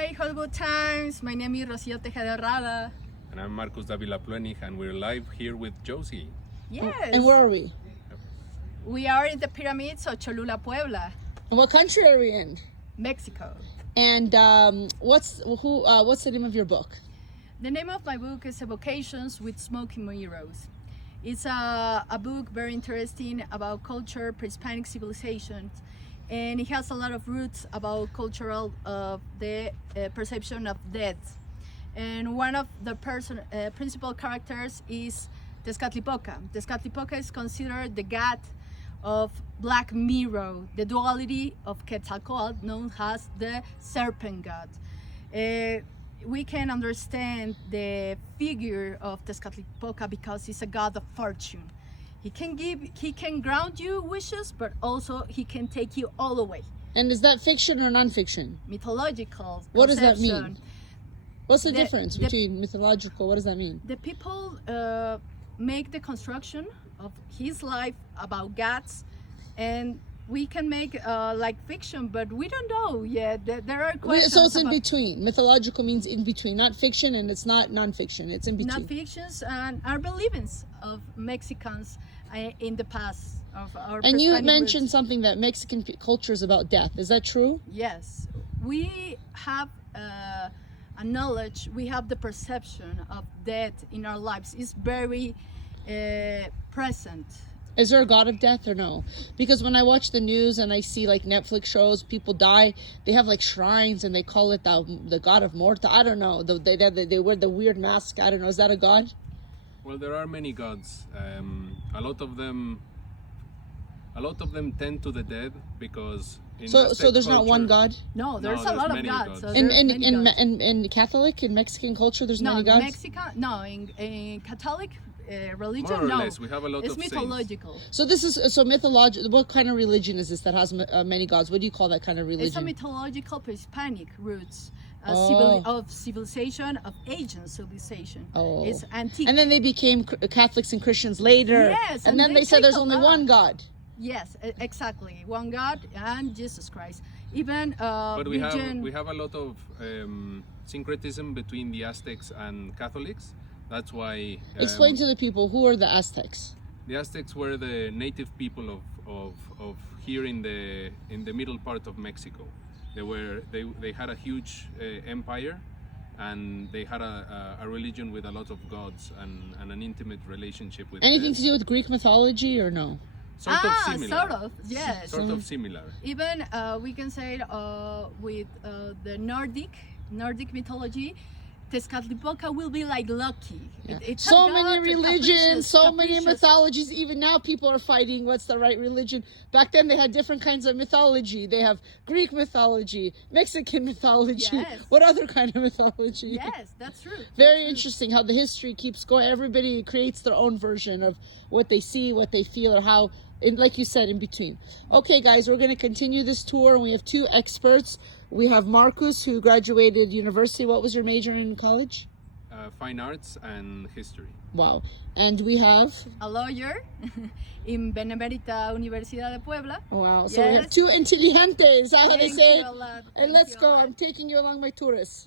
Hi, Hollywood Times. My name is Rocio Tejeda Rada. And I'm Marcus Davila Pluenig, and we're live here with Josie. Yes. And where are we? We are in the pyramids of Cholula, Puebla, And what country are we in? Mexico. And what's the name of your book? The name of my book is Evocations with Smoking Mirrors. It's a book very interesting about culture, pre-Hispanic civilizations, and it has a lot of roots about cultural the perception of death. And one of the principal characters is Tezcatlipoca. Tezcatlipoca is considered the god of Black Mirror, the duality of Quetzalcoatl, known as the serpent god. We can understand the figure of Tezcatlipoca because he's a god of fortune. He can ground you wishes, but also he can take you all the way. And is that fiction or nonfiction? Mythological. What does that conception. mean? What's the difference between mythological? What does that mean? The people make the construction of his life about gods, and we can make like fiction, but we don't know yet. There are questions. So it's in between. Mythological means in between, not fiction, and it's not nonfiction. It's in between. Not fictions and our beliefs of Mexicans in the past of our. And you Hispanic mentioned roots. something that Mexican culture is about death. Is that true? Yes, we have a knowledge. We have the perception of death in our lives. It's very present. Is there a god of death or no? Because when I watch the news and I see like Netflix shows, people die, they have like shrines and they call it the god of Morta. I don't know. They wear the weird mask. I don't know. Is that a god? Well, there are many gods. A lot of them tend to the dead because. So there's not one god. No, there's a there's lot of many gods. gods. So In there's many gods. in Catholic, in Mexican culture, there's No, many gods. in Catholic religion, More or no. less, we have a lot it's of saints. mythological. So this is mythological. What kind of religion is this that has many gods? What do you call that kind of religion? It's a mythological Hispanic roots Oh. of civilization, of ancient civilization. Oh. It's antique. And then they became Catholics and Christians later. Yes, and then they said take there's a only lot. one God. Yes, exactly. One God and Jesus Christ. Even But we region. have a lot of syncretism between the Aztecs and Catholics. That's why. Explain to the people, who are the Aztecs? The Aztecs were the native people of here in the middle part of Mexico. They had a huge empire, and they had a religion with a lot of gods and an intimate relationship with. Anything to do with Greek mythology or no? Sort of similar. Sort of, yes. Sort of similar. Even we can say it, with the Nordic mythology, Tezcatlipoca will be like Loki. Yeah. It's a So god, many religions, capricious, so many capricious. mythologies. Even now, people are fighting what's the right religion. Back then, they had different kinds of mythology. They have Greek mythology, Mexican mythology. Yes. What other kind of mythology? Yes, that's true. Very interesting how the history keeps going. Everybody creates their own version of what they see, what they feel, or how, like you said, in between. Okay, guys, we're going to continue this tour, and we have two experts. We have Marcus, who graduated university. What was your major in college? Fine arts and history. Wow. And we have... A lawyer in Benemérita Universidad de Puebla. Wow. So we have Yes. two intelligentes, how they Thank say. you a lot. And Thank let's you a go. lot. I'm taking you along my tours.